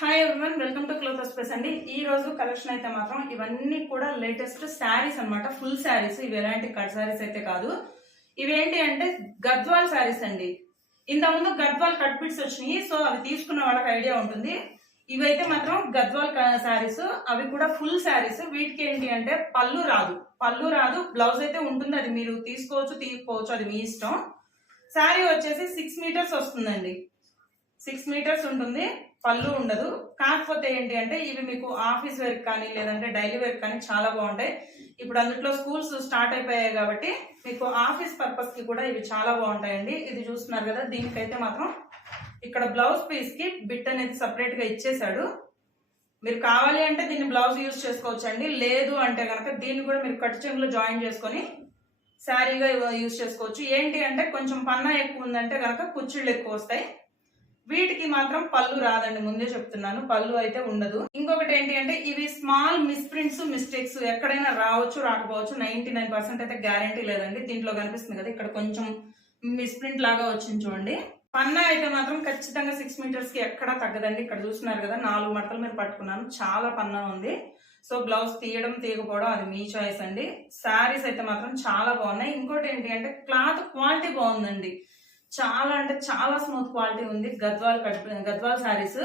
Hi everyone, welcome to cloth space అండి. ఈ రోజు కలెక్షన్ అయితే మాత్రం ఇవన్నీ కూడా లేటెస్ట్ శారీస్ అన్నమాట. ఫుల్ శారీస్. ఇవి ఎలాంటి కట్ శారీస్ అయితే కాదు. ఇవేంటి అంటే గద్వాల్ శారీస్ అండి. ఇంతకుముందు గద్వాల్ కట్ బిట్స్ వచ్చినాయి, సో అవి తీసుకున్న వాళ్ళకి ఐడియా ఉంటుంది. ఇవైతే మాత్రం గద్వాల్ శారీస్, అవి కూడా ఫుల్ శారీస్. వీటికి ఏంటి అంటే పళ్ళు రాదు, బ్లౌజ్ అయితే ఉంటుంది. అది మీరు తీసుకోవచ్చు తీసుకోవచ్చు, అది మీ ఇష్టం. శారీ వచ్చేసి 6 మీటర్స్ వస్తుందండి. 6 మీటర్స్ ఉంటుంది, పళ్ళు ఉండదు. కాకపోతే ఏంటి అంటే ఇవి మీకు ఆఫీస్ వేర్ కానీ లేదంటే డైలీ వేర్ కానీ చాలా బాగుంటాయి. ఇప్పుడు అందులో స్కూల్స్ స్టార్ట్ అయిపోయాయి కాబట్టి మీకు ఆఫీస్ పర్పస్ కి కూడా ఇవి చాలా బాగుంటాయండి. ఇది చూస్తున్నారు కదా, దీనికైతే మాత్రం ఇక్కడ బ్లౌజ్ పీస్ కి బిట్ అనేది సపరేట్ గా ఇచ్చేసాడు. మీరు కావాలి అంటే దీన్ని బ్లౌజ్ యూజ్ చేసుకోవచ్చు అండి. లేదు అంటే కనుక దీన్ని కూడా మీరు కట్ చెంగులో జాయిన్ చేసుకొని శారీగా యూజ్ చేసుకోవచ్చు. ఏంటి అంటే కొంచెం పన్నా ఎక్కువ ఉందంటే కనుక కుచ్చిళ్ళు ఎక్కువ వస్తాయి. వీటికి మాత్రం పళ్ళు రాదండి, ముందే చెప్తున్నాను, పళ్ళు అయితే ఉండదు. ఇంకొకటి ఏంటి అంటే ఇవి స్మాల్ మిస్ప్రింట్స్ మిస్టేక్స్ ఎక్కడైనా రావచ్చు రాకపోవచ్చు. 99% అయితే గ్యారంటీ లేదండి. దీంట్లో కనిపిస్తుంది కదా, ఇక్కడ కొంచెం మిస్ప్రింట్ లాగా వచ్చింది చూడండి. పన్నా అయితే మాత్రం ఖచ్చితంగా 6 మీటర్స్ కి ఎక్కడా తగ్గదండి. ఇక్కడ చూస్తున్నారు కదా, 4 మడతలు మీద పట్టుకున్నాను, చాలా పన్నా ఉంది. సో బ్లౌజ్ తీయడం తీయకపోవడం అది మీ చాయిస్ అండి. శారీస్ అయితే మాత్రం చాలా బాగున్నాయి. ఇంకోటి ఏంటి అంటే క్లాత్ క్వాలిటీ బాగుందండి. చాలా అంటే చాలా స్మూత్ క్వాలిటీ ఉంది. గద్వాల్ శారీస్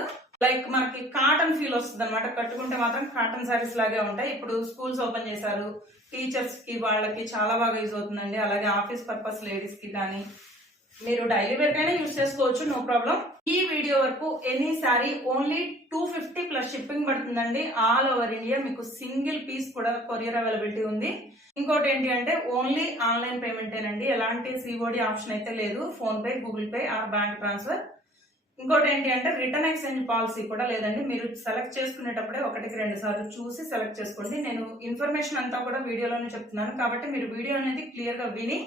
లైక్ మనకి కాటన్ ఫీల్ వస్తుంది అనమాట. కట్టుకుంటే మాత్రం కాటన్ శారీస్ లాగే ఉంటాయి. ఇప్పుడు స్కూల్స్ ఓపెన్ చేశారు, టీచర్స్ కి వాళ్ళకి చాలా బాగా యూజ్ అవుతుందండి. అలాగే ఆఫీస్ పర్పస్ లేడీస్ కి కానీ మీరు డైలీ వేర్ కైనా యూజ్ చేసుకోవచ్చు, నో ప్రాబ్లం. ఈ వీడియో వరకు any sari only 250 plus shipping పడుతుందండి. ఆల్ ఓవర్ ఇండియా మీకు సింగిల్ పీస్ కూడా కొరియర్ అవైలబిలిటీ ఉంది. ఇంకోటి ఏంటి అంటే ఓన్లీ ఆన్లైన్ పేమెంటేనండి. ఎలాంటి సిఓడి ఆప్షన్ అయితే లేదు. Phone pay, Google pay or bank transfer. ఇంకోటి ఏంటి అంటే రిటర్న్ ఎక్స్చేంజ్ పాలసీ కూడా లేదండి. మీరు సెలెక్ట్ చేసుకునేటప్పుడే 1-2 సార్లు చూసి సెలెక్ట్ చేసుకోండి. నేను ఇన్ఫర్మేషన్ అంతా కూడా వీడియోలోనే చెప్తున్నాను కాబట్టి మీరు వీడియో అనేది క్లియర్ గా విని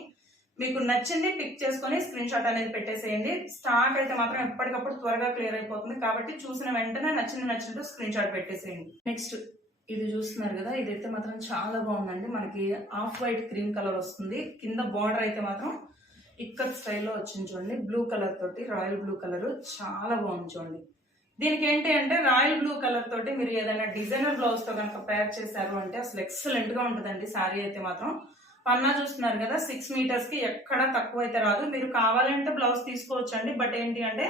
మీకు నచ్చింది పిక్ చేసుకొని స్క్రీన్ షాట్ అనేది పెట్టేసేయండి. స్టాక్ అయితే మాత్రం ఎప్పటికప్పుడు త్వరగా క్లియర్ అయిపోతుంది కాబట్టి చూసిన వెంటనే నచ్చినట్టు స్క్రీన్ షాట్ పెట్టేసేయండి. నెక్స్ట్ ఇది చూస్తున్నారు కదా, ఇదైతే మాత్రం చాలా బాగుందండి. మనకి ఆఫ్ వైట్ క్రీమ్ కలర్ వస్తుంది. కింద బార్డర్ అయితే మాత్రం ఇక్కత్ స్టైల్లో వచ్చింది చూడండి, బ్లూ కలర్ తోటి, రాయల్ బ్లూ కలర్ చాలా బాగుంది చూడండి. దీనికి ఏంటి అంటే రాయల్ బ్లూ కలర్ తోటి మీరు ఏదైనా డిజైనర్ బ్లౌజ్ తో కనుక పేర్ చేశారు అంటే అసలు ఎక్సలెంట్ గా ఉంటుందండి. శారీ అయితే మాత్రం పన్నా చూస్తున్నారు కదా, 6 మీటర్స్ కి ఎక్కడా తక్కువ అయితే రాదు. మీరు కావాలంటే బ్లౌజ్ తీసుకోవచ్చు అండి. బట్ ఏంటి అంటే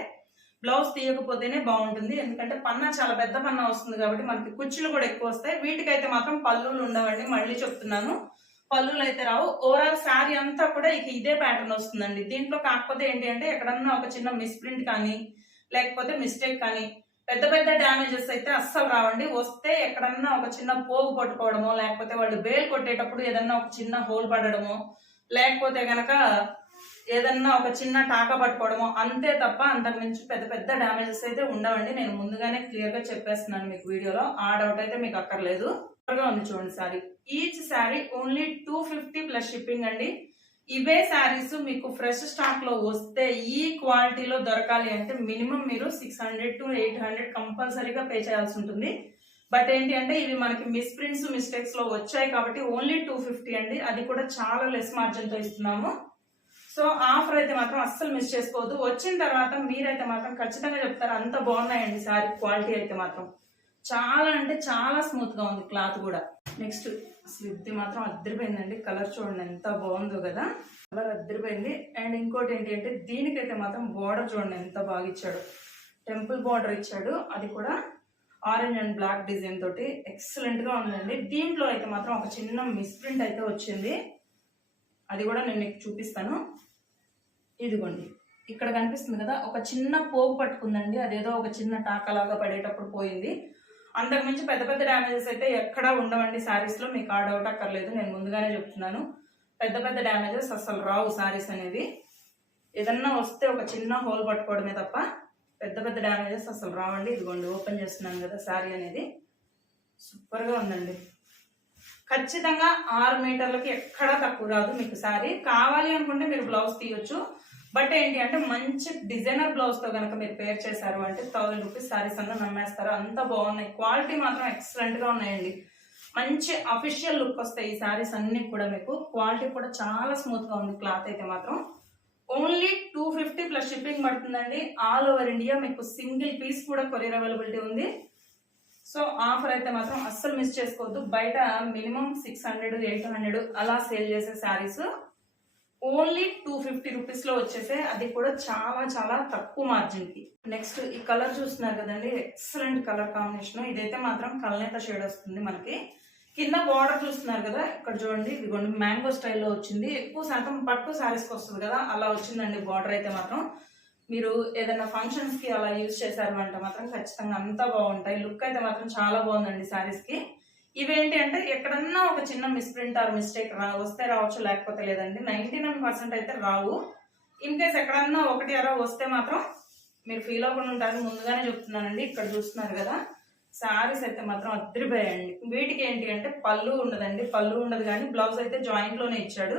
బ్లౌజ్ తీయకపోతేనే బాగుంటుంది. ఎందుకంటే పన్నా చాలా పెద్ద పన్నా వస్తుంది కాబట్టి మనకి కుచ్చులు కూడా ఎక్కువ వస్తాయి. వీటికైతే మాత్రం పళ్ళులు ఉండవండి, మళ్ళీ చెప్తున్నాను, పళ్ళులు అయితే రావు. ఓవరాల్ శారీ అంతా కూడా ఇదే ప్యాటర్న్ వస్తుందండి. దీంట్లో కాకపోతే ఏంటి అంటే ఎక్కడన్నా ఒక చిన్న మిస్ప్రింట్ కానీ లేకపోతే మిస్టేక్ కానీ పెద్ద పెద్ద డ్యామేజెస్ అయితే అస్సలు రావండి. వస్తే ఎక్కడన్నా ఒక చిన్న పోగు పట్టుకోవడమో లేకపోతే వాళ్ళు బేల్ కొట్టేటప్పుడు ఏదన్నా ఒక చిన్న హోల్ పడడమో లేకపోతే గనక ఏదన్నా ఒక చిన్న టాకా పట్టుకోవడమో అంతే తప్ప అంతకు మించి పెద్ద పెద్ద డ్యామేజెస్ అయితే ఉండవండి. నేను ముందుగానే క్లియర్ గా చెప్పేస్తున్నాను మీకు వీడియోలో, ఆ డౌట్ అయితే మీకు అక్కర్లేదు. త్వరగా ఉంది చూడండి sari. Each sari only 250 plus shipping అండి. ఇవే శారీస్ మీకు ఫ్రెష్ స్టాక్ లో వస్తే ఈ క్వాలిటీలో దొరకాలి అంటే మినిమం మీరు 600 to 800 కంపల్సరీగా పే చేయాల్సి ఉంటుంది. బట్ ఏంటి అంటే ఇవి మనకి మిస్ప్రింట్స్ మిస్టేక్స్ లో వచ్చాయి కాబట్టి ఓన్లీ 250 అండి. అది కూడా చాలా లెస్ మార్జిన్ తో ఇస్తున్నాము. సో ఆఫర్ అయితే మాత్రం అస్సలు మిస్ చేసుకోవద్దు. వచ్చిన తర్వాత మీరైతే మాత్రం ఖచ్చితంగా చెప్తారు, అంత బాగున్నాయండి శారీ క్వాలిటీ అయితే మాత్రం. చాలా అంటే చాలా స్మూత్ గా ఉంది క్లాత్ కూడా. నెక్స్ట్ అసలు ఇది మాత్రం అద్దరిపోయిందండి. కలర్ చూడండి ఎంత బాగుందో కదా, కలర్ అద్దరిపోయింది. అండ్ ఇంకోటి ఏంటి అంటే దీనికైతే మాత్రం బార్డర్ చూడండి ఎంత బాగా ఇచ్చాడు, టెంపుల్ బార్డర్ ఇచ్చాడు. అది కూడా ఆరెంజ్ అండ్ బ్లాక్ డిజైన్ తోటి ఎక్సలెంట్ గా ఉందండి. దీంట్లో అయితే మాత్రం ఒక చిన్న మిస్ప్రింట్ అయితే వచ్చింది, అది కూడా నేను మీకు చూపిస్తాను. ఇదిగోండి ఇక్కడ కనిపిస్తుంది కదా, ఒక చిన్న పోగు పట్టుకుందండి. అదేదో ఒక చిన్న టాకలాగా పడేటప్పుడు పోయింది. అంతకు మించి పెద్ద పెద్ద డ్యామేజెస్ అయితే ఎక్కడా ఉండవండి శారీస్ లో, మీకు ఆ డౌట్ అక్కర్లేదు. నేను ముందుగానే చెప్తున్నాను, పెద్ద పెద్ద డ్యామేజెస్ అసలు రావు శారీస్ అనేవి. ఏదన్నా వస్తే ఒక చిన్న హోల్ పట్టుకోవడమే తప్ప పెద్ద పెద్ద డ్యామేజెస్ అసలు రావండి. ఇదిగోండి ఓపెన్ చేస్తున్నాను కదా, శారీ అనేది సూపర్ గా ఉందండి. ఖచ్చితంగా 6 మీటర్లకి ఎక్కడా తక్కువ రాదు మీకు శారీ. కావాలి అనుకుంటే మీరు బ్లౌజ్ తీయొచ్చు. బట్ ఏంటి అంటే మంచి డిజైనర్ బ్లౌజ్ తో కనుక మీరు పేర్ చేశారు అంటే 1000 రూపీస్ శారీస్ అన్న నమ్మేస్తారు, అంత బాగున్నాయి. క్వాలిటీ మాత్రం ఎక్సలెంట్ గా ఉన్నాయండి. మంచి అఫీషియల్ లుక్ వస్తాయి ఈ శారీస్ అన్ని కూడా. మీకు క్వాలిటీ కూడా చాలా స్మూత్ గా ఉంది క్లాత్ అయితే మాత్రం. ఓన్లీ 250 ప్లస్ షిప్పింగ్ పడుతుందండి. ఆల్ ఓవర్ ఇండియా మీకు సింగిల్ పీస్ కూడా కొరియర్ అవైలబిలిటీ ఉంది. సో ఆఫర్ అయితే మాత్రం అస్సలు మిస్ చేసుకోవద్దు. బయట మినిమం 600 800 అలా సేల్ చేసే శారీస్ ఓన్లీ 250 రూపీస్ లో వచ్చేసే, అది కూడా చాలా చాలా తక్కువ మార్జిన్ కి. నెక్స్ట్ ఈ కలర్ చూస్తున్నారు కదండి, ఎక్సలెంట్ కలర్ కాంబినేషన్. ఇదైతే మాత్రం కల్నేత షేడ్ వస్తుంది మనకి. కింద బార్డర్ చూస్తున్నారు కదా, ఇక్కడ చూడండి ఇదిగోండి మ్యాంగో స్టైల్లో వచ్చింది. ఎక్కువ శాతం పట్టు శారీస్కి వస్తుంది కదా, అలా వచ్చిందండి బార్డర్ అయితే మాత్రం. మీరు ఏదైనా ఫంక్షన్స్ కి అలా యూజ్ చేశారు అంటే మాత్రం ఖచ్చితంగా అంతా బాగుంటాయి. లుక్ అయితే మాత్రం చాలా బాగుందండి శారీస్ కి. ఇవేంటి అంటే ఎక్కడన్నా ఒక చిన్న మిస్ప్రింట్ ఆర్ మిస్టేక్ వస్తే రావచ్చు, లేకపోతే లేదండి. 99% అయితే రావు. ఇన్ కేస్ ఎక్కడన్నా ఒకటి అలా వస్తే మాత్రం మీరు ఫీల్ అవ్వకుండా ఉంటారని ముందుగానే చెప్తున్నానండి. ఇక్కడ చూస్తున్నారు కదా శారీస్ అయితే మాత్రం అద్దరిపోయాయండి. వీటికి ఏంటి అంటే పళ్ళు ఉండదండి, పళ్ళు ఉండదు కానీ బ్లౌజ్ అయితే జాయింట్ లోనే ఇచ్చాడు.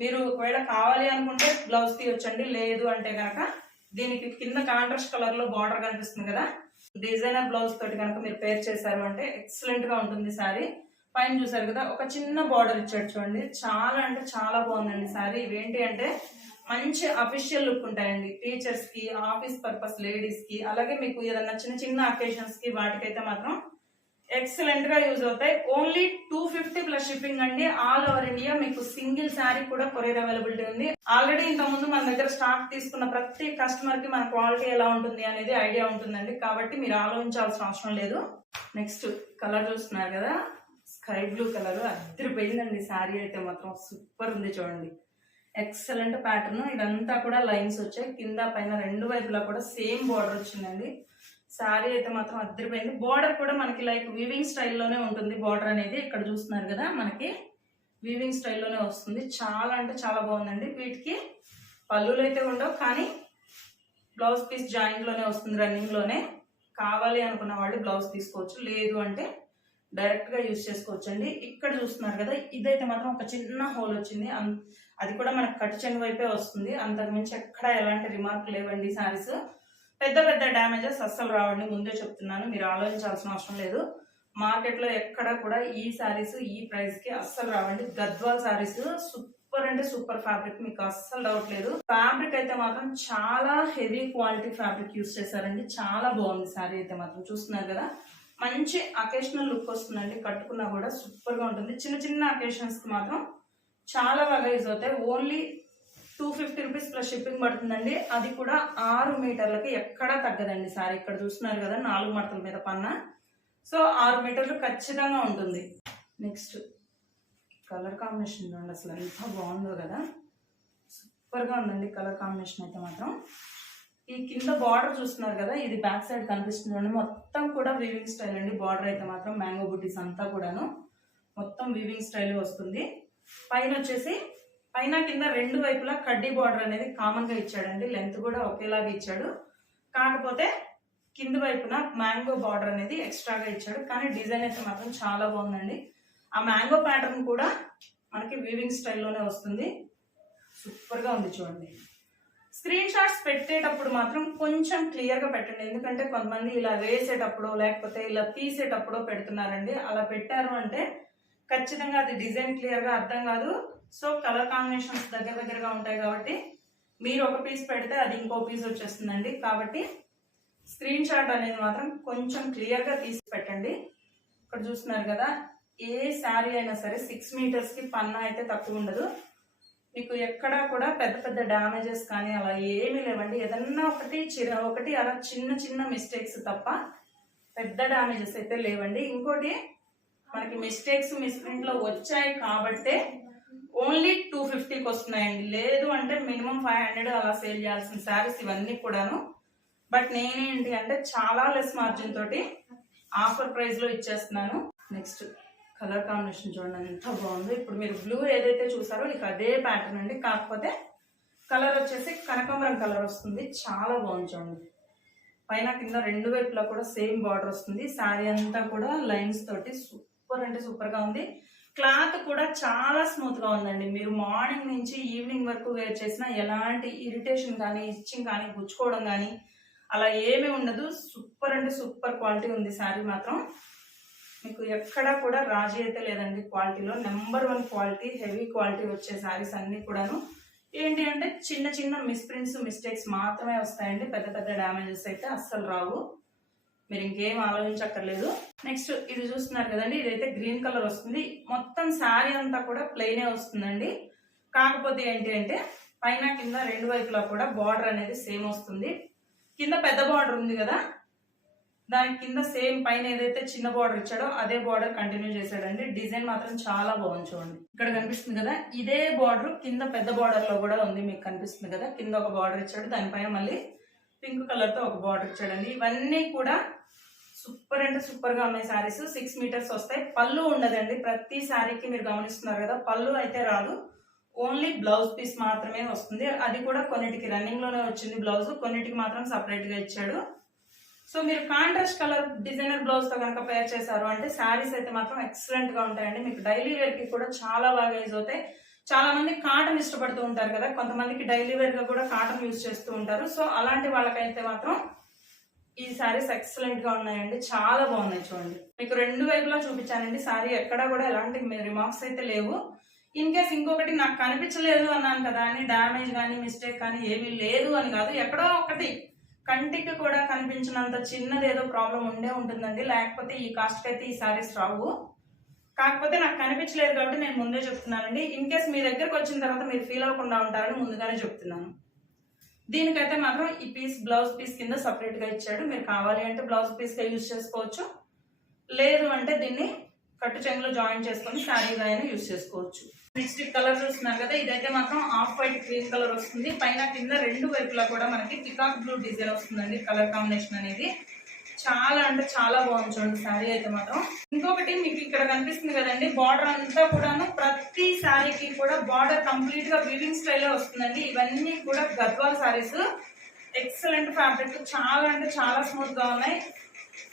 మీరు ఒకవేళ కావాలి అనుకుంటే బ్లౌజ్ తీయొచ్చండి, లేదు అంటే కనుక దీనికి కింద కాంట్రాస్ట్ కలర్ లో బార్డర్ కనిపిస్తుంది కదా, డిజైనర్ బ్లౌజ్ తోటి కనుక మీరు పేర్ చేశారు అంటే ఎక్సలెంట్ గా ఉంటుంది శారీ. పైన చూసారు కదా ఒక చిన్న బార్డర్ ఇచ్చాడు చూడండి, చాలా అంటే చాలా బాగుందండి శారీ. ఇవేంటి అంటే మంచి అఫీషియల్ లుక్ ఉంటాయండి టీచర్స్ కి, ఆఫీస్ పర్పస్ లేడీస్ కి, అలాగే మీకు ఏదైనా చిన్న చిన్న అకేషన్స్ కి వాటికైతే మాత్రం ఎక్సలెంట్ గా యూజ్ అవుతాయి. ఓన్లీ 250 ప్లస్ షిప్పింగ్ అండి. ఆల్ ఓవర్ ఇండియా మీకు సింగిల్ శారీ కూడా కొరియర్ అవైలబిలిటీ ఉంది. ఆల్రెడీ ఇంత ముందు మన దగ్గర స్టాక్ తీసుకున్న ప్రతి కస్టమర్ కి మన క్వాలిటీ ఎలా ఉంటుంది అనేది ఐడియా ఉంటుందండి, కాబట్టి మీరు ఆలోచించాల్సిన అవసరం లేదు. నెక్స్ట్ కలర్ చూస్తున్నారు కదా, స్కై బ్లూ కలర్ అద్దరిపోయిందండి శారీ అయితే మాత్రం. సూపర్ ఉంది చూడండి, ఎక్సలెంట్ ప్యాటర్న్. ఇదంతా కూడా లైన్స్ వచ్చాయి, కింద పైన రెండు వైపులా కూడా సేమ్ బార్డర్ వచ్చిందండి. శారీ అయితే మాత్రం అద్దరిపోయింది. బార్డర్ కూడా మనకి లైక్ వీవింగ్ స్టైల్లోనే ఉంటుంది బార్డర్ అనేది. ఇక్కడ చూస్తున్నారు కదా మనకి వీవింగ్ స్టైల్లోనే వస్తుంది. చాలా అంటే చాలా బాగుందండి. వీటికి పళ్ళులు అయితే ఉండవు, కానీ బ్లౌజ్ పీస్ జాయింట్ లోనే వస్తుంది, రన్నింగ్ లోనే. కావాలి అనుకున్న వాళ్ళు బ్లౌజ్ తీసుకోవచ్చు, లేదు అంటే డైరెక్ట్ గా యూజ్ చేసుకోవచ్చు అండి. ఇక్కడ చూస్తున్నారు కదా, ఇదైతే మాత్రం ఒక చిన్న హోల్ వచ్చింది, అది కూడా మనకు కట్ చెంగు వైపే వస్తుంది. అంతకు మించి ఎక్కడ ఎలాంటి రిమార్క్ లేవండి. శారీస్ పెద్ద పెద్ద డ్యామేజెస్ అస్సలు రావండి, ముందే చెప్తున్నాను, మీరు ఆలోచించాల్సిన అవసరం లేదు. మార్కెట్ లో ఎక్కడ కూడా ఈ శారీస్ ఈ ప్రైస్ కి అస్సలు రావండి. గద్వాల్ శారీస్ సూపర్ అంటే సూపర్ ఫ్యాబ్రిక్, మీకు అస్సలు డౌట్ లేదు. ఫ్యాబ్రిక్ అయితే మాత్రం చాలా హెవీ క్వాలిటీ ఫ్యాబ్రిక్ యూజ్ చేశారండి, చాలా బాగుంది శారీ అయితే మాత్రం. చూస్తున్నారు కదా మంచి అకేషనల్ లుక్ వస్తుందండి, కట్టుకున్నా కూడా సూపర్ గా ఉంటుంది. చిన్న చిన్న అకేషన్స్ కి మాత్రం చాలా బాగా యూజ్ అవుతాయి. ఓన్లీ 250 రూపీస్ ప్లస్ షిప్పింగ్ పడుతుందండి. అది కూడా 6 మీటర్లకి ఎక్కడా తగ్గదండి సారీ. ఇక్కడ చూస్తున్నారు కదా 4 మడతల మీద పన్నా, సో 6 మీటర్లు ఖచ్చితంగా ఉంటుంది. నెక్స్ట్ కలర్ కాంబినేషన్ చూడండి, అసలు ఎంత బాగుందో కదా, సూపర్ గా ఉందండి కలర్ కాంబినేషన్ అయితే మాత్రం. ఈ కింద బార్డర్ చూస్తున్నారు కదా, ఇది బ్యాక్ సైడ్ కనిపిస్తుంది చూడండి, మొత్తం కూడా వీవింగ్ స్టైల్ అండి. బార్డర్ అయితే మాత్రం మ్యాంగో బుటీస్ అంతా కూడాను మొత్తం వీవింగ్ స్టైల్ వస్తుంది. పైన వచ్చేసి పైన కింద రెండు వైపులా కడ్డీ బార్డర్ అనేది కామన్ గా ఇచ్చాడండి, లెంత్ కూడా ఒకేలాగా ఇచ్చాడు. కాకపోతే కింద వైపున మ్యాంగో బార్డర్ అనేది ఎక్స్ట్రాగా ఇచ్చాడు, కానీ డిజైన్ అయితే మాత్రం చాలా బాగుందండి. ఆ మ్యాంగో ప్యాటర్న్ కూడా మనకి వీవింగ్ స్టైల్లోనే వస్తుంది, సూపర్ గా ఉంది చూడండి. స్క్రీన్ షాట్స్ పెట్టేటప్పుడు మాత్రం కొంచెం క్లియర్ గా పెట్టండి, ఎందుకంటే కొంతమంది ఇలా వేసేటప్పుడు లేకపోతే ఇలా తీసేటప్పుడు పెడుతున్నారండి. అలా పెట్టారు అంటే ఖచ్చితంగా అది డిజైన్ క్లియర్ గా అర్థం కాదు. సో కలర్ కాంబినేషన్స్ దగ్గర దగ్గరగా ఉంటాయి కాబట్టి మీరు ఒక పీస్ పెడితే అది ఇంకో పీస్ వచ్చేస్తుందండి. కాబట్టి స్క్రీన్ షాట్ అనేది మాత్రం కొంచెం క్లియర్ గా తీసి పెట్టండి. ఇక్కడ చూస్తున్నారు కదా, ఏ శారీ అయినా సరే 6 మీటర్స్ కి పన్నా అయితే తక్కువ ఉండదు. మీకు ఎక్కడా కూడా పెద్ద పెద్ద డ్యామేజెస్ కానీ అలా ఏమీ లేవండి. ఏదన్నా ఒకటి అలా చిన్న చిన్న మిస్టేక్స్ తప్ప పెద్ద డ్యామేజెస్ అయితే లేవండి. ఇంకోటి మనకి మిస్టేక్స్ మిస్ప్రింట్ లో వచ్చాయి కాబట్టే ఓన్లీ 250కి వస్తున్నాయండి, లేదు అంటే మినిమం 500 అలా సేల్ చేయాల్సిన శారీస్ ఇవన్నీ కూడాను. బట్ నేనేంటి అంటే చాలా లెస్ మార్జిన్ తోటి ఆఫర్ ప్రైస్ లో ఇచ్చేస్తున్నాను. నెక్స్ట్ కలర్ కాంబినేషన్ చూడండి ఎంత బాగుందో. ఇప్పుడు మీరు బ్లూ ఏదైతే చూసారో ఇక అదే ప్యాటర్న్ అండి, కాకపోతే కలర్ వచ్చేసి కనకాంబరం కలర్ వస్తుంది, చాలా బాగుంది చూడండి. పైన కింద రెండు వైపులా కూడా సేమ్ బార్డర్ వస్తుంది. శారీ అంతా కూడా లైన్స్ తోటి సూపర్ అంటే సూపర్ గా ఉంది. క్లాత్ కూడా చాలా స్మూత్ గా ఉందండి. మీరు మార్నింగ్ నుంచి ఈవినింగ్ వరకు వేర్ చేసినా ఎలాంటి ఇరిటేషన్ కానీ ఇచ్చింగ్ కానీ గుచ్చుకోవడం కానీ అలా ఏమీ ఉండదు. సూపర్ అంటే సూపర్ క్వాలిటీ ఉంది శారీ మాత్రం. మీకు ఎక్కడా కూడా రాజీ అయితే లేదండి క్వాలిటీలో. నెంబర్ 1 క్వాలిటీ, హెవీ క్వాలిటీ వచ్చే శారీస్ అన్ని కూడాను ఏంటి అంటే చిన్న చిన్న మిస్ప్రింట్స్ మిస్టేక్స్ మాత్రమే వస్తాయండి, పెద్ద పెద్ద డ్యామేజెస్ అయితే అస్సలు రావు. మీరు ఇంకేం ఆలోచించక్కర్లేదు. నెక్స్ట్ ఇది చూస్తున్నారు కదండి, ఇదైతే గ్రీన్ కలర్ వస్తుంది. మొత్తం శారీ అంతా కూడా ప్లెయినే వస్తుందండి. కాకపోతే ఏంటి అంటే పైన కింద రెండు వైపులా కూడా బార్డర్ అనేది సేమ్ వస్తుంది. కింద పెద్ద బార్డర్ ఉంది కదా, దాని కింద సేమ్ పైన ఏదైతే చిన్న బార్డర్ ఇచ్చాడో అదే బార్డర్ కంటిన్యూ చేశాడండి. డిజైన్ మాత్రం చాలా బాగుంది చూడండి. ఇక్కడ కనిపిస్తుంది కదా, ఇదే బార్డర్ కింద పెద్ద బార్డర్ లో కూడా ఉంది, మీకు కనిపిస్తుంది కదా. కింద ఒక బార్డర్ ఇచ్చాడు, దానిపైన మళ్ళీ పింక్ కలర్ తో ఒక బార్డర్ ఇచ్చాడండి. ఇవన్నీ కూడా సూపర్ అంటే సూపర్ గా ఉన్నాయి శారీస్. 6 మీటర్స్ వస్తాయి. పళ్ళు ఉండదండి, ప్రతి శారీకి మీరు గమనిస్తున్నారు కదా, పళ్ళు అయితే రాదు. ఓన్లీ బ్లౌజ్ పీస్ మాత్రమే వస్తుంది. అది కూడా కొన్నిటికి రన్నింగ్ లోనే వచ్చింది బ్లౌజ్, కొన్నిటికి మాత్రం సపరేట్ గా ఇచ్చాడు. సో మీరు కాంట్రాస్ట్ కలర్ డిజైనర్ బ్లౌజ్ తో కనుక పేర్ చేశారు అంటే శారీస్ అయితే మాత్రం ఎక్సలెంట్ గా ఉంటాయండి. మీకు డైలీ వేర్ కి కూడా చాలా బాగా యూజ్ అవుతాయి. చాలా మంది కాటన్ ఇష్టపడుతూ ఉంటారు కదా, కొంతమందికి డైలీ వేర్ గా కూడా కాటన్ యూజ్ చేస్తూ ఉంటారు. సో అలాంటి వాళ్ళకైతే మాత్రం ఈ శారీస్ ఎక్సలెంట్ గా ఉన్నాయండి, చాలా బాగున్నాయి చూడండి. మీకు రెండు వైపులా చూపించానండి శారీ, ఎక్కడ కూడా ఎలాంటి రిమార్క్స్ అయితే లేవు. ఇన్ కేస్ ఇంకొకటి నాకు కనిపించలేదు అన్నాను కదా అని డ్యామేజ్ కానీ మిస్టేక్ కానీ ఏమీ లేదు అని కాదు, ఎక్కడో ఒకటి కంటికి కూడా కనిపించినంత చిన్నది ఏదో ప్రాబ్లం ఉండే ఉంటుందండి, లేకపోతే ఈ కాస్ట్ కి అయితే ఈ శారీస్ రావు. కాకపోతే నాకు కనిపించలేదు కాబట్టి నేను ముందే చెప్తున్నానండి. ఇన్ కేస్ మీ దగ్గరకు వచ్చిన తర్వాత మీరు ఫీల్ అవ్వకుండా ఉంటారని ముందుగానే చెప్తున్నాను. దీనికైతే మాత్రం ఈ పీస్ బ్లౌజ్ పీస్ కింద సపరేట్ గా ఇచ్చాడు. మీరు కావాలి అంటే బ్లౌజ్ పీస్ గా యూజ్ చేసుకోవచ్చు, లేదు అంటే దీన్ని కట్టు చెంగులో జాయిన్ చేసుకొని శారీగా అయినా యూజ్ చేసుకోవచ్చు. నెక్స్ట్ కలర్ చూస్తున్నారు కదా, ఇదైతే మాత్రం ఆఫ్ వైట్ క్రీమ్ కలర్ వస్తుంది. పైన కింద రెండు వైపులా కూడా మనకి పికాక్ బ్లూ డిజైన్ వస్తుందండి. కలర్ కాంబినేషన్ అనేది చాలా అంటే చాలా బాగుంది చూడండి శారీ అయితే మాత్రం. ఇంకొకటి మీకు ఇక్కడ కనిపిస్తుంది కదండి, బార్డర్ అంతా కూడాను ప్రతి శారీకి కూడా బార్డర్ కంప్లీట్ గా వీవింగ్ స్టైల్లో వస్తుందండి. ఇవన్నీ కూడా గద్వాల్ శారీస్, ఎక్సలెంట్ ఫ్యాబ్రిక్, చాలా అంటే చాలా స్మూత్ గా ఉన్నాయి.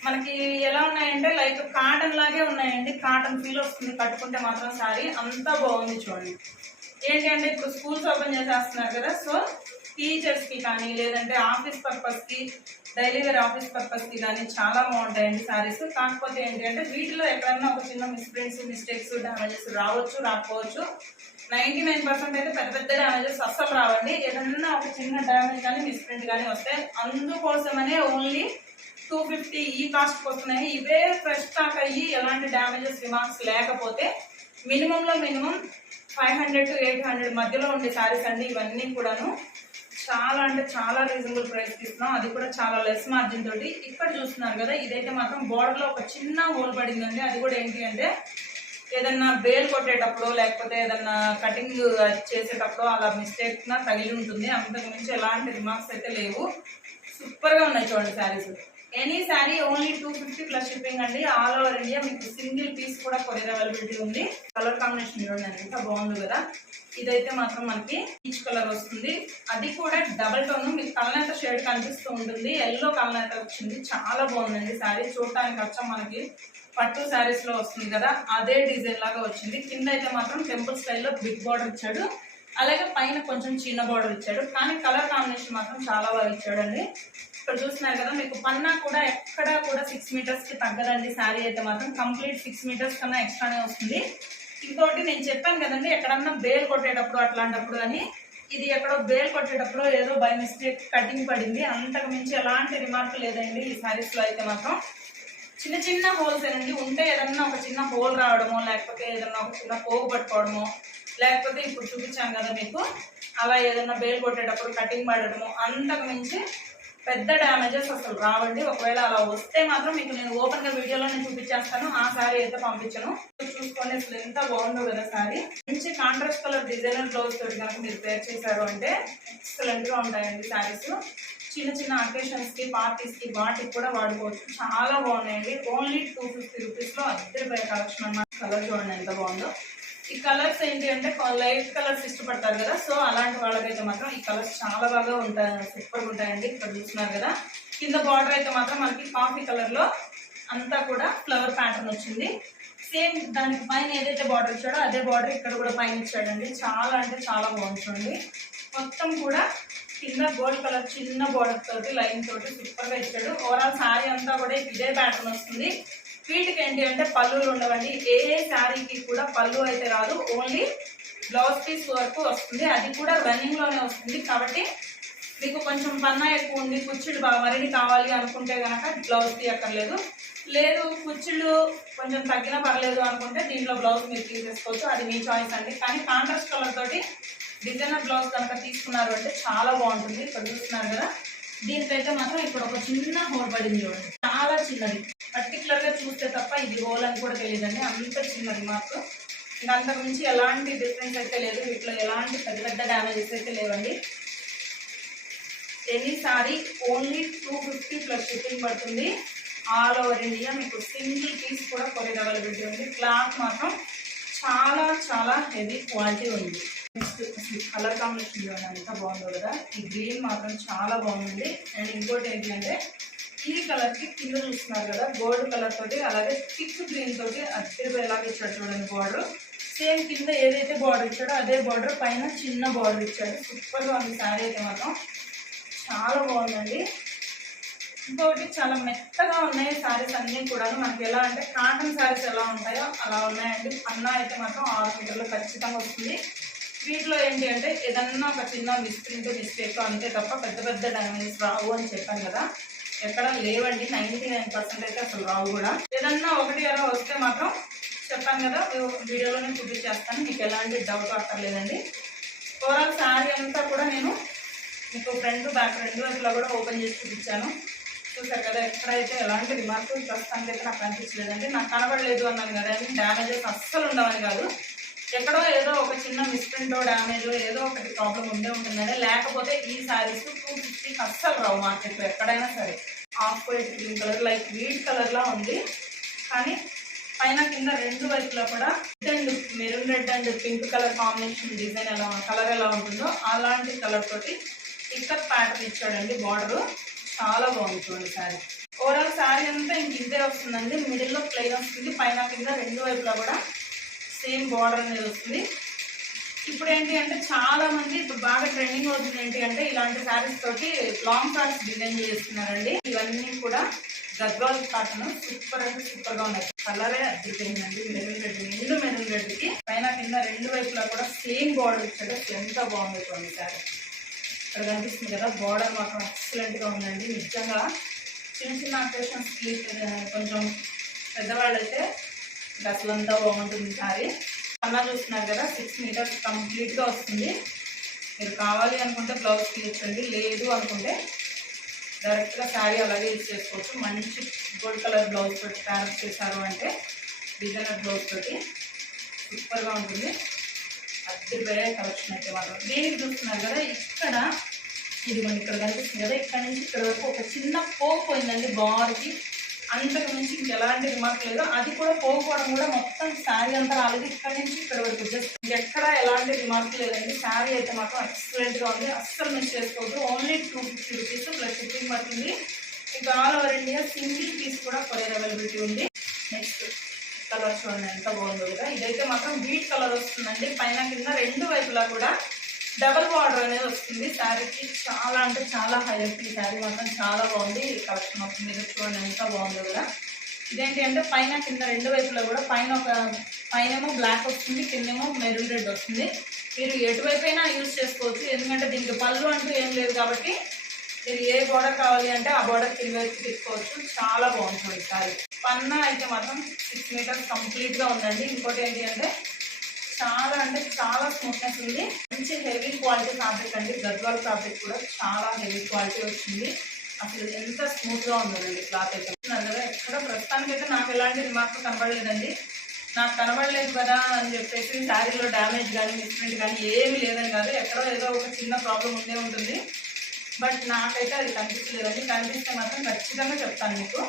మనకి ఎలా ఉన్నాయంటే లైక్ కాటన్ లాగే ఉన్నాయండి, కాటన్ ఫీల్ వస్తుంది కట్టుకుంటే మాత్రం శారీ. అంతా బాగుంది చూడండి. ఏంటి అంటే ఇప్పుడు స్కూల్స్ ఓపెన్ చేసేస్తున్నారు కదా, సో టీచర్స్ కి కానీ లేదంటే ఆఫీస్ పర్పస్ కి, డైలీ వేర్ ఆఫీస్ పర్పస్ కి కానీ చాలా బాగుంటాయండి శారీస్. కాకపోతే ఏంటి అంటే వీటిలో ఎక్కడన్నా ఒక చిన్న మిస్ప్రింట్స్ మిస్టేక్స్ డ్యామేజెస్ రావచ్చు, రాకపోవచ్చు. 99% అయితే పెద్ద పెద్ద డ్యామేజెస్ అస్సలు రావండి. ఏదన్నా ఒక చిన్న డ్యామేజ్ కానీ మిస్ప్రింట్ కానీ వస్తే అందుకోసమనే ఓన్లీ 250 ఈ కాస్ట్ వస్తున్నాయి. ఇవే ఫ్రెష్ స్టాక్ అయ్యి ఎలాంటి డ్యామేజెస్ రిమార్క్స్ లేకపోతే మినిమం లో మినిమం 500 to 800 మధ్యలో ఉండే శారీస్ అండి. ఇవన్నీ కూడాను చాలా అంటే చాలా రీజనబుల్ ప్రైస్ ఇస్తున్నాం, అది కూడా చాలా లెస్ మార్జిన్ తోటి. ఇక్కడ చూస్తున్నారు కదా, ఇదైతే మాత్రం బోర్డర్ లో ఒక చిన్న హోల్ పడిందండి. అది కూడా ఏంటి అంటే ఏదన్నా బేల్ కొట్టేటప్పుడు లేకపోతే ఏదన్నా కటింగ్ చేసేటప్పుడు అలా మిస్టేక్ గా తగిలి ఉంటుంది. అంతకు మించి ఎలాంటి రిమార్క్స్ అయితే లేవు. సూపర్ గా ఉన్నాయి చూడండి saris. Any sari only 250 plus shipping అండి, ఆల్ ఓవర్ ఇండియా. మీకు సింగిల్ పీస్ కూడా కొరియర్ అవైలబిలిటీ ఉంది. కలర్ కాంబినేషన్ చూడండి ఎంత బాగుంది కదా. ఇదైతే మాత్రం మనకి పీచ్ కలర్ వస్తుంది, అది కూడా డబల్ టోన్. మీకు కలనేత షేడ్ కనిపిస్తూ ఉంటుంది, ఎల్లో కలనేత వచ్చింది. చాలా బాగుందండి శారీ, చూడటానికి వచ్చాం మనకి పట్టు శారీస్ లో వస్తుంది కదా అదే డిజైన్ లాగా వచ్చింది. కింద అయితే మాత్రం టెంపుల్ స్టైల్లో బిగ్ బార్డర్ ఇచ్చాడు, అలాగే పైన కొంచెం చిన్న బార్డర్ ఇచ్చాడు. కానీ కలర్ కాంబినేషన్ మాత్రం చాలా బాగా ఇచ్చాడండి. ఇక్కడ చూస్తున్నారు కదా, మీకు పన్నా కూడా ఎక్కడా కూడా 6 మీటర్స్ కి తగ్గదండి. శారీ అయితే మాత్రం కంప్లీట్ 6 మీటర్స్ కన్నా ఎక్స్ట్రానే వస్తుంది. ఇంకోటి నేను చెప్పాను కదండి, ఎక్కడన్నా బేల్ కొట్టేటప్పుడు అట్లాంటప్పుడు అని, ఇది ఎక్కడో బేల్ కొట్టేటప్పుడు ఏదో బై మిస్టేక్ కటింగ్ పడింది, అంతకు మించి ఎలాంటి రిమార్క్ లేదండి ఈ శారీస్ లో. అయితే మాత్రం చిన్న చిన్న హోల్స్ ఏనండి ఉంటే, ఏదన్నా ఒక చిన్న హోల్ రావడమో లేకపోతే ఏదన్నా ఒక చిన్న పోగు పట్టుకోవడమో, లేకపోతే ఇప్పుడు చూపించాను కదా మీకు అలా ఏదన్నా బేల్ కొట్టేటప్పుడు కటింగ్ పడడము, అంతకు మించి పెద్ద డ్యామేజెస్ అసలు రావండి. ఒకవేళ అలా వస్తే మాత్రం మీకు నేను ఓపెన్ గా వీడియోలోనే చూపించేస్తాను. ఆ శారీ అయితే పంపించను. చూసుకోండి అసలు ఎంత బాగుందో కదా శారీ. మంచి కాంట్రాస్ట్ కలర్ డిజైనర్ బ్లౌజ్ తోటి కనుక మీరు పేర్ చేశారు అంటే ఎక్సలెంట్ గా ఉంటాయండి శారీస్. చిన్న చిన్న అకేషన్స్ కి, పార్టీస్ కి, వాటికి కూడా వాడుకోవచ్చు. చాలా బాగున్నాయండి. ఓన్లీ 250 రూపీస్ లో అద్దరిపోయే కలెక్షన్ అన్నమాట. కలర్ చూడండి ఎంత బాగుందో. ఈ కలర్స్ ఏంటి అంటే లైట్ కలర్స్ ఇష్టపడతారు కదా, సో అలాంటి వాళ్ళకైతే మాత్రం ఈ కలర్స్ చాలా బాగా ఉంటాయి, సూపర్ ఉంటాయండి. ఇక్కడ చూస్తున్నారు కదా, కింద బార్డర్ అయితే మాత్రం మనకి కాఫీ కలర్ లో అంతా కూడా ఫ్లవర్ ప్యాటర్న్ వచ్చింది. సేమ్ దానికి పైన ఏదైతే బార్డర్ ఇచ్చాడో అదే బార్డర్ ఇక్కడ కూడా పైన ఇచ్చాడండి. చాలా అంటే చాలా బాగుంటుంది. మొత్తం కూడా కింద గోల్డ్ కలర్ చిన్న బార్డర్ తోటి లైన్ తోటి సూపర్ గా ఇచ్చాడు. ఓవరాల్ శారీ అంతా కూడా ఇదే ప్యాటర్న్ వస్తుంది. వీటికి ఏంటి అంటే పళ్ళులు ఉండవండి. ఏ శారీకి కూడా పళ్ళు అయితే రాదు, ఓన్లీ బ్లౌజ్ పీస్ వరకు వస్తుంది, అది కూడా రన్నింగ్ లోనే వస్తుంది. కాబట్టి మీకు కొంచెం పన్నా ఎక్కువ ఉంది, కుచ్చిళ్ళు బాగా మరిన్ని కావాలి అనుకుంటే కనుక బ్లౌజ్ తీయక్కర్లేదు. లేదు కుచ్చిళ్ళు కొంచెం తగ్గినా పర్లేదు అనుకుంటే దీంట్లో బ్లౌజ్ మీరు తీసేసుకోవచ్చు, అది మీ చాయిస్ అండి. కానీ కాంట్రాస్ట్ కలర్ తోటి డిజైనర్ బ్లౌజ్ కనుక తీసుకున్నారు అంటే చాలా బాగుంటుంది. ఇక్కడ చూస్తున్నారు కదా, దీనికైతే మాత్రం ఇక్కడ ఒక చిన్న హోల్ పడింది చూడండి, చాలా చిన్నది. పర్టికులర్ గా చూస్తే తప్ప ఇది హోల్ అని కూడా తెలియదండి, అంత చిన్నది మాకు. ఇంకా అంతకు మించి ఎలాంటి డిఫరెన్స్ అయితే లేదు, వీటిలో ఎలాంటి పెద్ద పెద్ద డ్యామేజెస్ అయితే లేవండి. Any sorry only 250 plus shipping పడుతుంది. ఆల్ ఓవర్ ఇండియా మీకు సింగిల్ పీస్ కూడా కొరియర్ అవైలబిలిటీ ఉంది. క్లాత్ మాత్రం చాలా చాలా హెవీ క్వాలిటీ ఉంది. నెక్స్ట్ కలర్ కాంబినేషన్ చూడండి ఎంత బాగుందో కదా, ఈ గ్రీన్ మాత్రం చాలా బాగుంది. అండ్ ఇంకోటి ఏంటి అంటే ఈ కలర్ కి కింద చూస్తున్నారు కదా గోల్డ్ కలర్ తోటి, అలాగే థిక్ గ్రీన్ తోటి ఎలాగే ఇచ్చాడు చూడండి బార్డర్. సేమ్ కింద ఏదైతే బార్డర్ ఇచ్చాడో అదే బార్డర్ పైన చిన్న బార్డర్ ఇచ్చాడు. సూపర్ గా ఉంది శారీ అయితే మాత్రం, చాలా బాగుందండి. ఇంకొకటి చాలా మెత్తగా ఉన్నాయి శారీస్ అన్నీ కూడా. మనకి ఎలా అంటే కాటన్ శారీస్ ఎలా ఉంటాయో అలా ఉన్నాయండి. పన్నా అయితే మాత్రం 6 మీటర్లు ఖచ్చితంగా వస్తుంది. వీటిలో ఏంటి అంటే ఏదన్నా ఒక చిన్న మిస్టేక్ అంతే తప్ప పెద్ద పెద్ద డ్యామేజెస్ రావు అని చెప్పాను కదా, ఎక్కడ లేవండి. 99% అయితే అసలు రావు కూడా. ఏదన్నా ఒకటి అలా వస్తే మాత్రం చెప్పాను కదా వీడియోలోనే చూపించేస్తాను, మీకు ఎలాంటి డౌట్ అక్కర్లేదండి. ఓవరాల్ శారీ అంతా కూడా నేను మీకు ఫ్రంట్ బ్యాక్ రెండు వైపులా కూడా ఓపెన్ చేసి చూపించాను. చూసారు కదా, ఎక్కడైతే ఎలాంటి రిమార్క్ ప్రస్తుతానికి అయితే నాకు కనిపించలేదండి. నాకు కనబడలేదు అన్నాను కదా, డ్యామేజెస్ అస్సలు ఉండవని కాదు, ఎక్కడో ఏదో ఒక చిన్న మిస్ప్రింటో డ్యామేజ్ ఏదో ఒకటి ప్రాబ్లం ఉండే ఉంటుందండి. లేకపోతే ఈ శారీస్ 250కి అస్సలు రావు మార్కెట్లో ఎక్కడైనా సరే. Off white green colour like wheat colour లా ఉంది, కానీ పైన కింద రెండు వైపులా కూడా red and maroon red and pink colour combination design colour ఎలా ఉంటుందో అలాంటి కలర్ తోటి ఇక్కడ ప్యాటర్న్ ఇచ్చాడండి బార్డర్. చాలా బాగుంది చూడండి శారీ. ఓవరాల్ శారీ అంతా ఇంక ఇంతే వస్తుందండి, మిడిల్లో ప్లెయిన్ వస్తుంది, పైన కింద రెండు వైపులా కూడా సేమ్ బార్డర్ అనేది వస్తుంది. ఇప్పుడు ఏంటి అంటే చాలా మంది ఇప్పుడు బాగా ట్రెండింగ్ అవుతుంది ఏంటి అంటే ఇలాంటి శారీస్ తోటి లాంగ్ ఫ్రాక్స్ డిజైన్ చేస్తున్నారండి. ఇవన్నీ కూడా గద్వాల్ కాటన్ సూపర్ అంటే సూపర్ గా ఉన్నాయి. కలరే అద్దరిపోయిందండి, మెరూన్ రెడ్ నిండు మెరూన్ రెడ్ కి పైన కింద రెండు వైపులా కూడా సేమ్ బార్డర్ ఇచ్చాడు. ఎంత బాగుంది చూడండి శారీ. ఇక్కడ కనిపిస్తుంది కదా బార్డర్ మాత్రం ఎక్సలెంట్ గా ఉందండి. నిజంగా చిన్న చిన్న అకేషన్స్ కి కొంచెం పెద్దవాళ్ళు అయితే అసలు అంతా బాగుంటుంది శారీ. పన్నా చూస్తున్నారు కదా 6 మీటర్స్ కంప్లీట్ గా వస్తుంది. మీరు కావాలి అనుకుంటే బ్లౌజ్ తీయచ్చండి, లేదు అనుకుంటే డైరెక్ట్ గా శారీ అలాగే యూజ్ చేసుకోవచ్చు. మంచి గోల్డ్ కలర్ బ్లౌజ్ తోటి తయారు చేశారు అంటే డిజైనర్ బ్లౌజ్ తోటి సూపర్ గా ఉంటుంది. అద్దరిపోయే కలెక్షన్ అయితే మాత్రం. దీనికి చూస్తున్నారు కదా ఇక్కడ ఇది మనకి ఇక్కడ కనిపిస్తుంది కదా, ఇక్కడ నుంచి ఇక్కడ వరకు ఒక చిన్న పోగు పోయిందండి బార్కి, అంతకు మించి ఇంకెలాంటి రిమార్క్ లేదు. అది కూడా పోకపోవడం కూడా మొత్తం శారీ అంతా రాలేదు, ఇక్కడ నుంచి ఇక్కడ వరకు జస్ట్ ఇంకెక్కడ ఎలాంటి రిమార్క్ లేదండి. శారీ అయితే మాత్రం ఎక్సలెంట్ గా ఉంది, అస్సలు మిస్ చేసుకోవద్దు. ఓన్లీ 250 రూపీస్ ప్లస్ షిప్పింగ్ పడుతుంది. ఇంకా all over India single piece కూడా కొరియర్ అవైలబిలిటీ ఉంది. నెక్స్ట్ కలర్ చూడండి ఎంత బాగుందో కదా, ఇదైతే మాత్రం వీట్ కలర్ వస్తుందండి. పైన కింద రెండు వైపులా కూడా డబల్ బార్డర్ అనేది వస్తుంది శారీకి. చాలా అంటే చాలా హైలైట్. ఈ శారీ మాత్రం చాలా బాగుంది. కలెక్షన్ వస్తుంది ఇది చూడండి ఎంత బాగుందో కదా. ఇదేంటి అంటే పైన కింద రెండు వైపులా కూడా పైనేమో బ్లాక్ వస్తుంది, కిందేమో మెరూన్ రెడ్ వస్తుంది. మీరు ఎటువైపు అయినా యూజ్ చేసుకోవచ్చు, ఎందుకంటే దీనికి పళ్ళు అంటూ ఏం లేదు కాబట్టి మీరు ఏ బార్డర్ కావాలి అంటే ఆ బార్డర్ కింద వైపు తీసుకోవచ్చు. చాలా బాగుంటుంది శారీ. పన్నా అయితే మాత్రం 6 మీటర్స్ కంప్లీట్ గా ఉందండి. ఇంకోటి ఏంటి అంటే చాలా అంటే చాలా స్మూత్నెస్ ఉంది, మంచి హెవీ క్వాలిటీ ఫ్యాబ్రిక్ అండి. గద్వాల్ ఫ్యాబ్రిక్ కూడా చాలా హెవీ క్వాలిటీ వచ్చింది. అసలు ఎంత స్మూత్ గా ఉందండి క్లాత్ అయితే. ఎక్కడ ప్రస్తుతానికి అయితే నాకు ఎలాంటి రిమార్క్ కనబడలేదండి. నాకు కనబడలేదు కదా అని చెప్పేసి శారీలో డ్యామేజ్ కానీ మిస్ప్రింట్ కానీ ఏమీ లేదని కాదు, ఎక్కడో ఏదో ఒక చిన్న ప్రాబ్లం ఉండే ఉంటుంది. బట్ నాకైతే అది కనిపించలేదండి. కనిపిస్తే మాత్రం ఖచ్చితంగా చెప్తాను మీకు.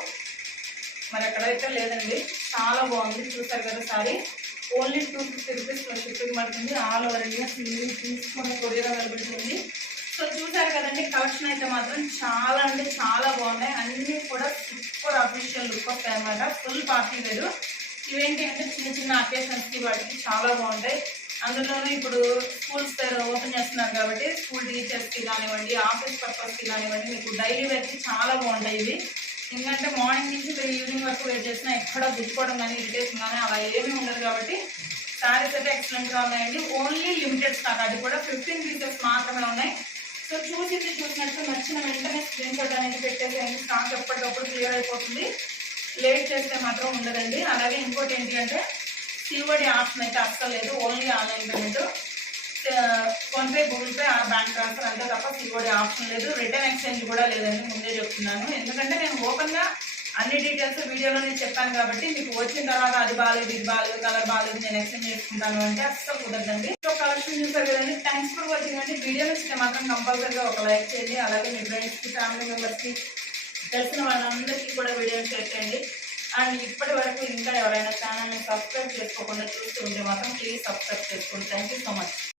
మరి ఎక్కడైతే లేదండి, చాలా బాగుంది. చూసారు కదా శారీ. ఓన్లీ 250 రూపీస్ షిప్పింగ్ పడుతుంది. All over India single piece మన కొరియర్ అవైలబిలిటీ ఉంది. సో చూసారు కదండి, కలెక్షన్ అయితే మాత్రం చాలా అంటే చాలా బాగున్నాయి. అన్నీ కూడా సూపర్ అఫీషియల్ లుక్ వస్తాయి అన్నమాట. ఫుల్ పార్టీ వేరు. ఇవేంటి అంటే చిన్న చిన్న అకేషన్స్ కి వాటికి చాలా బాగుంటాయి. అందులోనూ ఇప్పుడు స్కూల్స్ ఓపెన్ చేస్తున్నారు కాబట్టి స్కూల్ టీచర్స్ కి కానివ్వండి, ఆఫీస్ పర్పస్ కి కానివ్వండి, మీకు డైలీ వేర్ కి చాలా బాగుంటాయి ఇవి. ఎందుకంటే మార్నింగ్ నుంచి ఈవినింగ్ వరకు వెయిట్ చేసినా ఎక్కడ గుచ్చుకోవడం కానీ ఇరిటేషన్ కానీ అలా ఏమీ ఉండదు కాబట్టి శారీస్ అయితే ఎక్సలెంట్ గా ఉన్నాయండి. ఓన్లీ లిమిటెడ్ స్టాక్, అది కూడా 15 పీసెస్ మాత్రమే ఉన్నాయి. సో చూసినట్టు నచ్చిన వెంటనే స్క్రీన్ షాట్ అనేది పెట్టేసేయండి. స్టాక్ ఎప్పటికప్పుడు క్లియర్ అయిపోతుంది, లేట్ చేస్తే మాత్రం ఉండదండి. అలాగే ఇంకోటి ఏంటి అంటే సిఓడి ఆప్షన్ అయితే అస్సలు లేదు, only online payment, PhonePe, Google pay, bank transfer అంతే తప్ప సిఓడి ఆప్షన్ లేదు. రిటర్న్ ఎక్స్చేంజ్ కూడా లేదండి, ముందే చెప్తున్నాను. ఎందుకంటే నేను ఓపెన్ గా అన్ని డీటెయిల్స్ వీడియోలో నేను చెప్పాను కాబట్టి మీకు వచ్చిన తర్వాత అది బాగాలేదు, ఇది బాగాలేదు, కలర్ బాగాలేదు, నేను ఎక్స్చేంజ్ చేసుకుంటాను అంటే అస్సలు కుదరదండి. సో కలెక్షన్ చూసారు కదండి. థ్యాంక్స్ ఫర్ వాచింగ్ అండి. వీడియో నచ్చితే మాత్రం కంపల్సరీగా ఒక లైక్ చేయండి. అలాగే మీ ఫ్రెండ్స్ కి, ఫ్యామిలీ మెంబర్స్ కి, తెలిసిన వాళ్ళందరికీ కూడా వీడియో షేర్ చేయండి. అండ్ ఇప్పటి వరకు ఇంకా ఎవరైనా ఛానల్ని సబ్స్క్రైబ్ చేసుకోకుండా చూస్తూ ఉంటే మాత్రం ప్లీజ్ సబ్స్క్రైబ్ చేసుకోండి. Thank you so much.